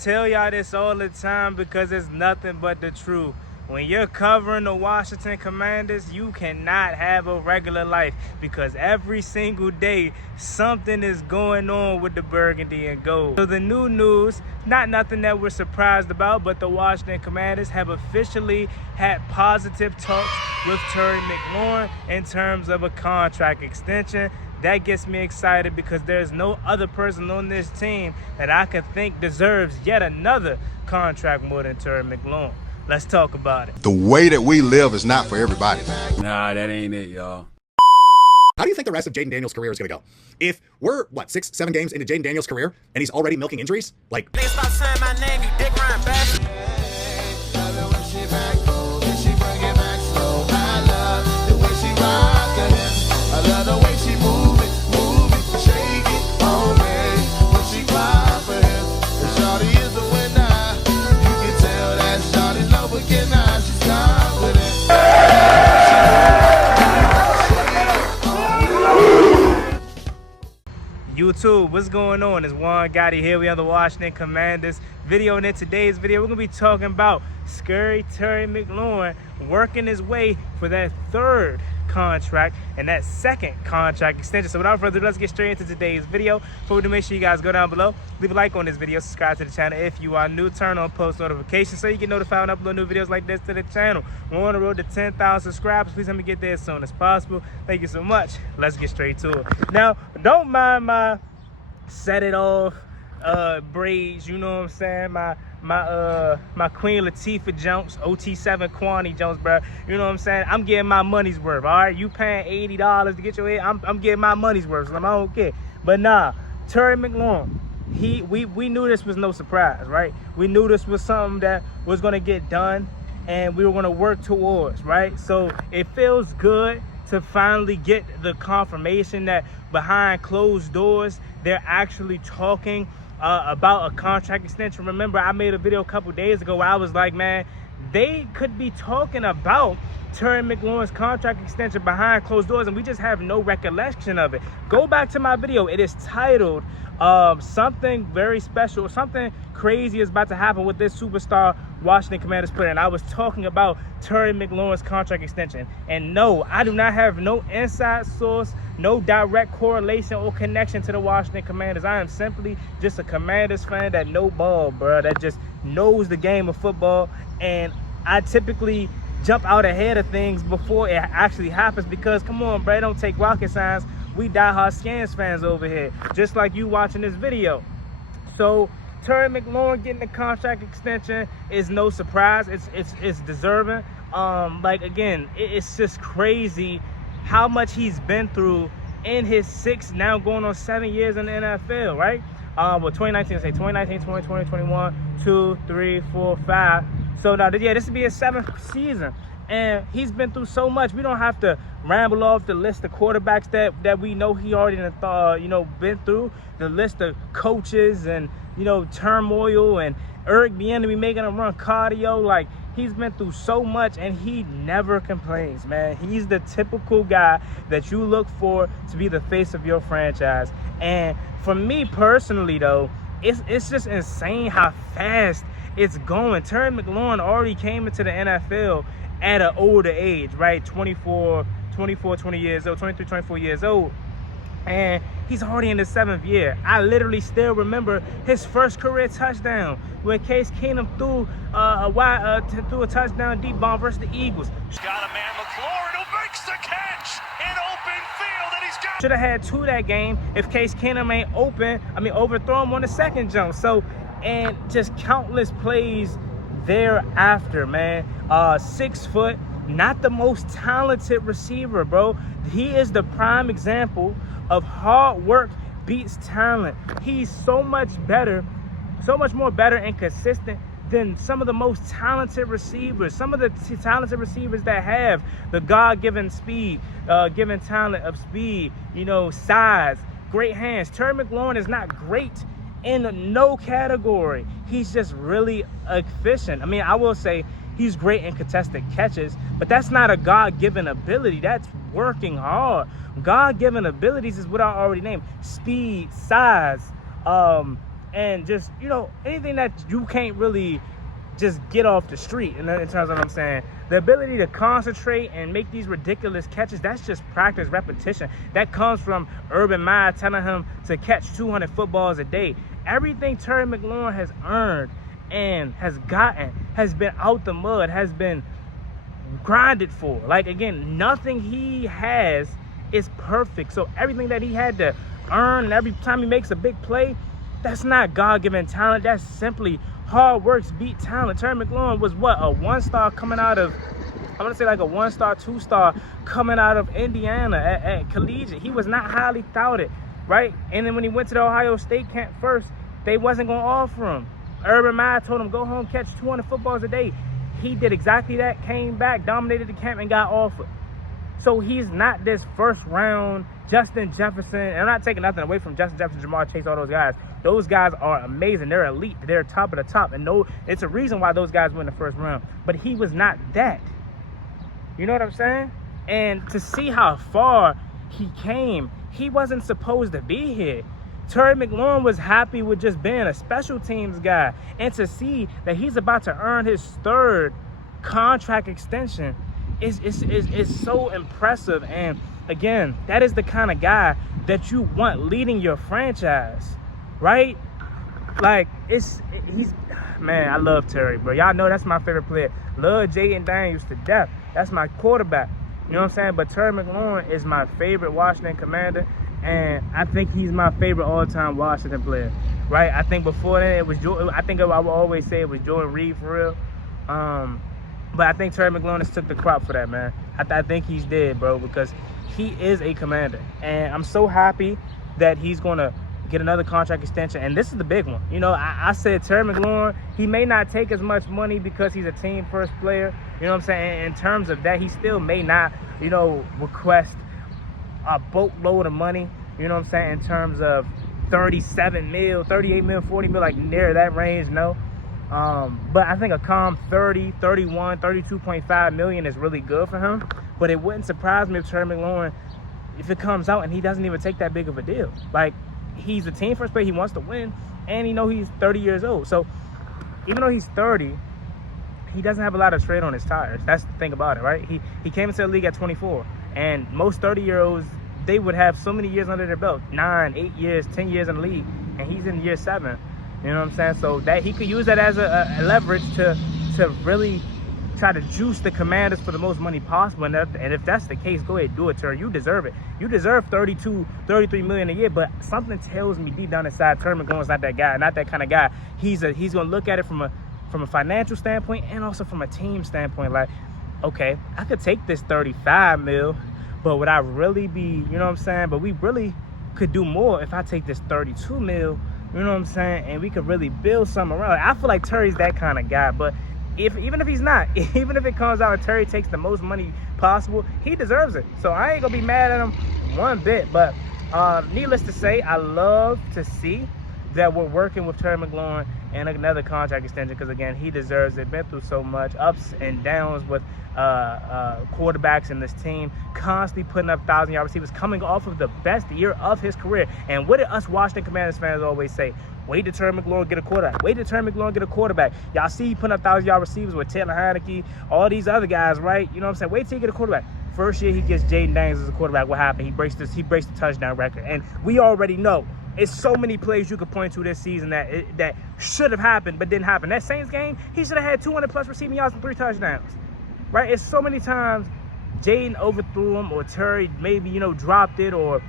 tell y'all this all the time because it's nothing but the truth. When you're covering the Washington Commanders, you cannot have a regular life because every single day something is going on with the burgundy and gold. So the new news, not nothing that we're surprised about, but the Washington Commanders have officially had positive talks with Terry McLaurin in terms of a contract extension. That gets me excited because there's no other person on this team that I could think deserves yet another contract more than Terry McLaurin. Let's talk about it. The way that we live is not for everybody. Nah, that ain't it, y'all. How do you think the rest of Jayden Daniels' career is going to go? If we're, 6, 7 games into Jayden Daniels' career and he's already milking injuries? Like, stop saying my name, you dick rhyme bastard. I love the way she move it, shake it on me. When she cry for him, and shawty is the winner. You can tell that shawty love again now. She's confident. YouTube, what's going on? It's Juan Gotti here. We are the Washington Commanders video, and in today's video, we're gonna be talking about Scary Terry McLaurin working his way for that third contract and that second contract extension. So without further ado, let's get straight into today's video. Before we do, make sure you guys go down below, leave a like on this video, subscribe to the channel if you are new, turn on post notifications so you get notified when I upload new videos like this to the channel. We're on the road to 10,000 subscribers. Please help me get there as soon as possible. Thank you so much. Let's get straight to it. Now, don't mind my set it off braids, you know what I'm saying, my Queen Latifah Jones, OT7 Kwani Jones, bro. You know what I'm saying? I'm getting my money's worth, all right? You paying $80 to get your hair, I'm getting my money's worth, so I don't care. But nah, Terry McLaurin, we knew this was no surprise, right? We knew this was something that was gonna get done and we were gonna work towards, right? So it feels good to finally get the confirmation that behind closed doors, they're actually talking about a contract extension. Remember, I made a video a couple days ago where I was like, man, they could be talking about Terry McLaurin's contract extension behind closed doors and we just have no recollection of it. Go back to my video. It is titled something very special, something crazy is about to happen with this superstar Washington Commanders player, and I was talking about Terry McLaurin's contract extension. And no, I do not have no inside source, no direct correlation or connection to the Washington Commanders. I am simply just a Commanders fan that know ball, bro, that just knows the game of football, and I typically jump out ahead of things before it actually happens because, come on, bro, it don't take rocket science. We diehard Scans fans over here, just like you watching this video. So Terry McLaurin getting the contract extension is no surprise. It's deserving. Like, again, it's just crazy how much he's been through in his 6, now going on 7 years in the NFL, right? Well, 2019, let's say 2019, 2020, 21, 2, 3, 4, 5. So now, yeah, this will be his 7th season. And he's been through so much. We don't have to ramble off the list of quarterbacks that we know he already been through. The list of coaches and, turmoil and Eric Bieniemy making him run cardio. Like, he's been through so much and he never complains, man. He's the typical guy that you look for to be the face of your franchise. And for me personally, though, it's just insane how fast it's going. Terry McLaurin already came into the NFL at an older age, right? 20 years old, 23, 24 years old. And he's already in his 7th year. I literally still remember his first career touchdown when Case Keenum threw a touchdown deep bomb versus the Eagles. Got a man, Mclaurin, who makes the catch in open field, and he's got. Should have had 2 that game if Case Keenum ain't overthrow him on the second jump. So, and just countless plays thereafter, man. 6 foot, not the most talented receiver, bro. He is the prime example of hard work beats talent. He's so much more better and consistent than some of the most talented receivers. Some of the talented receivers that have the God-given speed, given talent of speed, size, great hands. Terry McLaurin is not great in no category. He's just really efficient. I mean, I will say he's great in contested catches, but that's not a God-given ability. That's working hard. God-given abilities is what I already named: speed, size, and just, anything that you can't really just get off the street. In terms of what I'm saying, the ability to concentrate and make these ridiculous catches, that's just practice, repetition. That comes from Urban Meyer telling him to catch 200 footballs a day. Everything Terry McLaurin has earned and has gotten has been out the mud, has been grinded for. Like, again, nothing he has is perfect. So everything that he had to earn, and every time he makes a big play, that's not God-given talent. That's simply hard work beat talent. Terry McLaurin was what, a one-star coming out of, I want to say like a one-star, two-star coming out of Indiana at collegiate. He was not highly touted, right? And then when he went to the Ohio State camp first, they wasn't going to offer him. Urban Meyer told him, go home, catch 200 footballs a day. He did exactly that, came back, dominated the camp, and got offered. So he's not this first-round Justin Jefferson. And I'm not taking nothing away from Justin Jefferson, Jamar Chase, all those guys. Those guys are amazing. They're elite. They're top of the top. And it's a reason why those guys went in the first round. But he was not that. You know what I'm saying? And to see how far he came, he wasn't supposed to be here. Terry McLaurin was happy with just being a special teams guy. And to see that he's about to earn his third contract extension is so impressive. And again, that is the kind of guy that you want leading your franchise, right? Like, man, I love Terry, bro. Y'all know that's my favorite player. Love Jayden Daniels to death. That's my quarterback. You know what I'm saying? But Terry McLaurin is my favorite Washington Commander, and I think he's my favorite all-time Washington player, right? I think before that it was I think I would always say it was Jordan Reed for real. But I think Terry McLaurin has took the crop for that, man. I think he's dead, bro, because he is a commander. And I'm so happy that he's going to get another contract extension. And this is the big one. I said Terry McLaurin, he may not take as much money because he's a team first player. You know what I'm saying? In terms of that, he still may not, request a boatload of money. You know what I'm saying? In terms of 37 mil, 38 mil, 40 mil, like near that range, no. But I think a calm 30, 31, 32.5 million is really good for him. But it wouldn't surprise me if Terry McLaurin, if it comes out and he doesn't even take that big of a deal. Like, he's a team first player, he wants to win, and he's 30 years old. So even though he's 30, he doesn't have a lot of tread on his tires. That's the thing about it, right? He came into the league at 24, and most 30-year-olds, they would have so many years under their belt, 9, 8 years, 10 years in the league, and he's in year 7. You know what I'm saying? So that he could use that as a leverage to really try to juice the Commanders for the most money possible. And if that's the case, go ahead, do it, Terry. You deserve it. You deserve 32, 33 million a year. But something tells me deep down inside, Terry McLaurin's not that guy, not that kind of guy. He's gonna look at it from a financial standpoint and also from a team standpoint. Like, okay, I could take this 35 mil, but would I really be? You know what I'm saying? But we really could do more if I take this 32 mil. You know what I'm saying? And we could really build something around it. I feel like Terry's that kind of guy. But even if he's not, even if it comes out and Terry takes the most money possible, he deserves it. So I ain't going to be mad at him one bit. But needless to say, I love to see that we're working with Terry McLaurin and another contract extension because, again, he deserves it. Been through so much, ups and downs with quarterbacks in this team, constantly putting up 1,000-yard receivers, coming off of the best year of his career. And what did us Washington Commanders fans always say? Wait till Terry McLaurin get a quarterback. Wait till Terry McLaurin get a quarterback. Y'all see he putting up 1,000-yard receivers with Taylor Heineke, all these other guys, right? You know what I'm saying? Wait till he get a quarterback. First year he gets Jayden Daniels as a quarterback. What happened? He breaks the touchdown record. And we already know. It's so many plays you could point to this season that should have happened but didn't happen. That Saints game, he should have had 200-plus receiving yards and 3 touchdowns. Right? It's so many times Jayden overthrew him or Terry maybe, dropped it or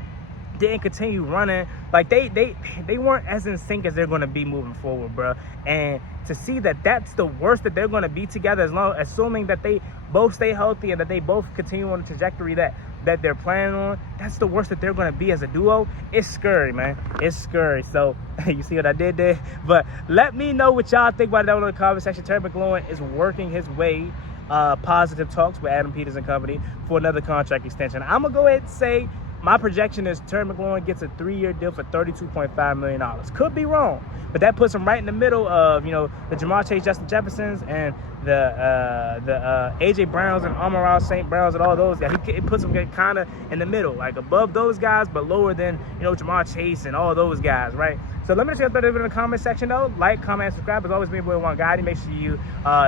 didn't continue running. Like, they weren't as in sync as they're going to be moving forward, bro. And to see that that's the worst that they're going to be together, assuming that they both stay healthy and that they both continue on the trajectory that they're planning on, that's the worst that they're going to be as a duo. It's scary, man. It's scary. So, you see what I did there? But let me know what y'all think about it down in the comment section. Terry McLaurin is working his way, positive talks with Adam Peters and company for another contract extension. I'm going to go ahead and say my projection is Terry McLaurin gets a 3-year deal for $32.5 million. Could be wrong, but that puts him right in the middle of, the Jamar Chase, Justin Jeffersons, and the A.J. Browns and Amon-Ra St. Browns and all those guys. It puts him kind of in the middle, like above those guys, but lower than, Jamar Chase and all those guys, right? So let me know your thoughts in the comment section though. Like, comment, and subscribe. As always, me boy Juan Gotti. Make sure you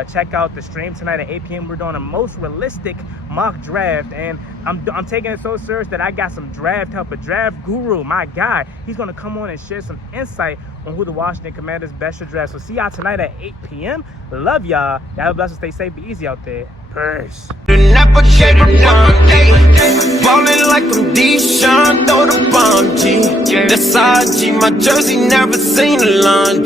check out the stream tonight at 8 p.m. We're doing a most realistic mock draft, and I'm taking it so serious that I got some draft help, a draft guru, my guy. He's gonna come on and share some insight on who the Washington Commanders best should draft. So see y'all tonight at 8 p.m. Love y'all. Y'all have a blessing. Stay safe. Be easy out there. Peace. Never gave up one day. Ballin' like I'm Deshaun, throw the bomb, G. That's IG, my jersey never seen a line.